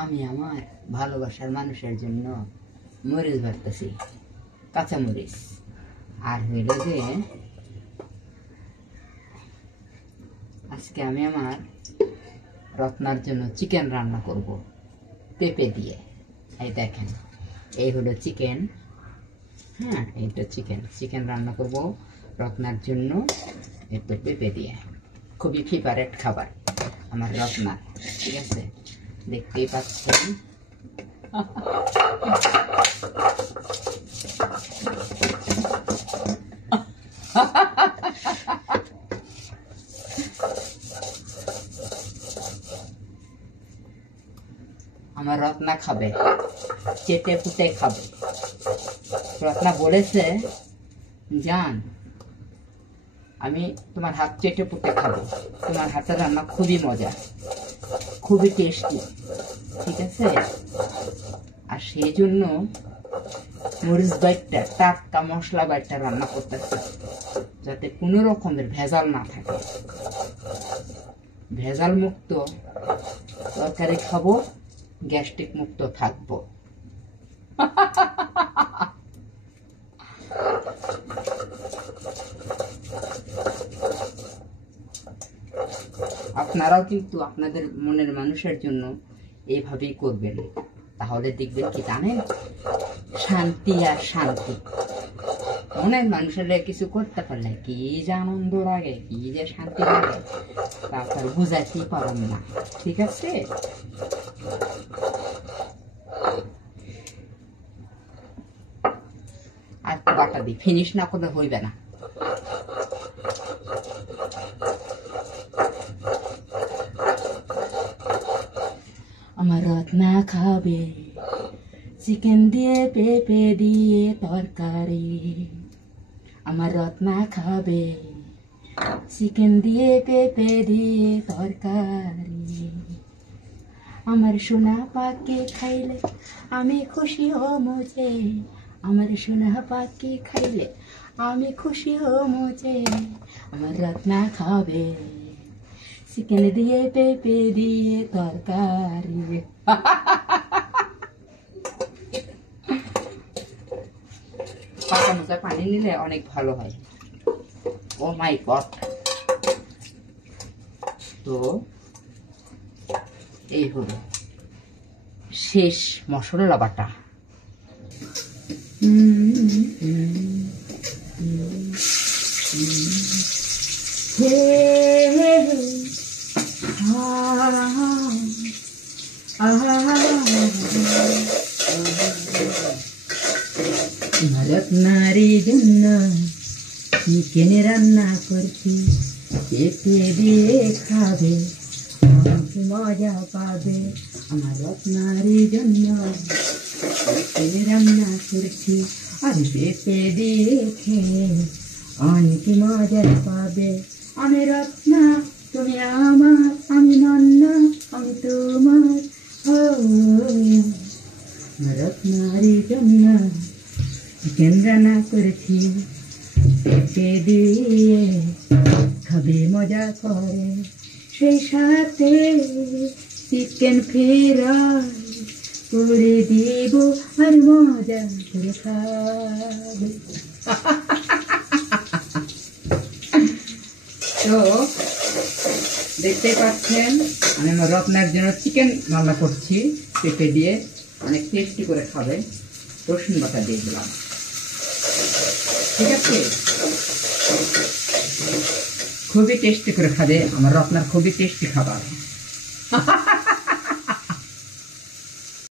আমি আমার ভালোবাসার মানুষের জন্য মরিচ বাটতেছি, কাঁচা মরিচ। আর হইল যে আজকে আমি আমার রত্নার জন্য চিকেন রান্না করব পেঁপে দিয়ে। এই দেখেন, এই হলো চিকেন। হ্যাঁ, এইটা চিকেন রান্না করব রত্নার জন্য, একটু পেঁপে দিয়ে। খুবই ফেভারেট খাবার আমার রত্নার, ঠিক আছে? দেখতেই পাচ্ছেন। আমার রত্না খাবে, চেটে পুটে খাবে। রত্না বলেছে, জান আমি তোমার হাত চেটে পুটে খাবো, তোমার হাতের রান্না খুবই মজা, খুবই টেস্টি, ঠিক আছে? আর সেই জন্য মরিচ বাইটটা, টাটকা মশলা বাইটটা রান্না করতেছে, যাতে কোনো রকমের ভেজাল না থাকে। ভেজাল মুক্ত তরকারি খাবো, গ্যাস্ট্রিক মুক্ত থাকবো। আপনারাও কিন্তু আপনাদের মনের মানুষের জন্য এইভাবেই করবেন, তাহলে দেখবেন কি জানেন, শান্তি আর শান্তি। মনের মানুষের কিছু করতে পারলে কি যে আনন্দ লাগে, কি যে শান্তি লাগে, তারপর বুঝাইতেই পারেন না, ঠিক আছে? আর বাটা দিই, ফিনিশ না করলে হইবে না। আমার রত্না খাবে চিকেন দিয়ে পেঁপে দিয়ে তরকারি। আমার রত্না খাবে চিকেন দিয়ে পেঁপে দিয়ে তরকারি। আমার সোনা পাখি খাইলে আমি খুশি হমুজে, আমার সোনা পাখি খাইলে আমি খুশি হমুজে। আমার রত্না খাবে চিকেন দিয়ে পেঁপে দিয়ে তরকারি। পাকা মোচা পানি নিলে অনেক ভালো হয়। ও মাই গড! তো এই হলো শেষ মশলা বাটা। রত্নারি জন্য চিকেন রান্না করছি, পেঁপে দিয়ে খাবে, মজা পাবে। আমার রত্নারি জন্য চিকেন রান্না করছি, আর পেঁপে দিয়ে খেয়ে অনেক মজা পাবে। আমি রত্না, তুমি আমার, আমি নন্না, আমি তোমার। রত্নারি জন্য চিকেন রান্না করেছি, পেঁপে দিয়ে খাবে মজা করে, সেই সাথে চিকেন ফ্রাই করে দিব, আর মজা করে খাবে। তো দেখতে পাচ্ছেন, আমি আমার রত্নার জন্য চিকেন রান্না করছি পেঁপে দিয়ে, অনেক টেস্টি করে খাবে। রসুন বাটা দিয়ে দিলাম, ঠিক আছে? খুবই টেস্টি করে খাবে আমার রত্নার, খুবই টেস্টি খাবার।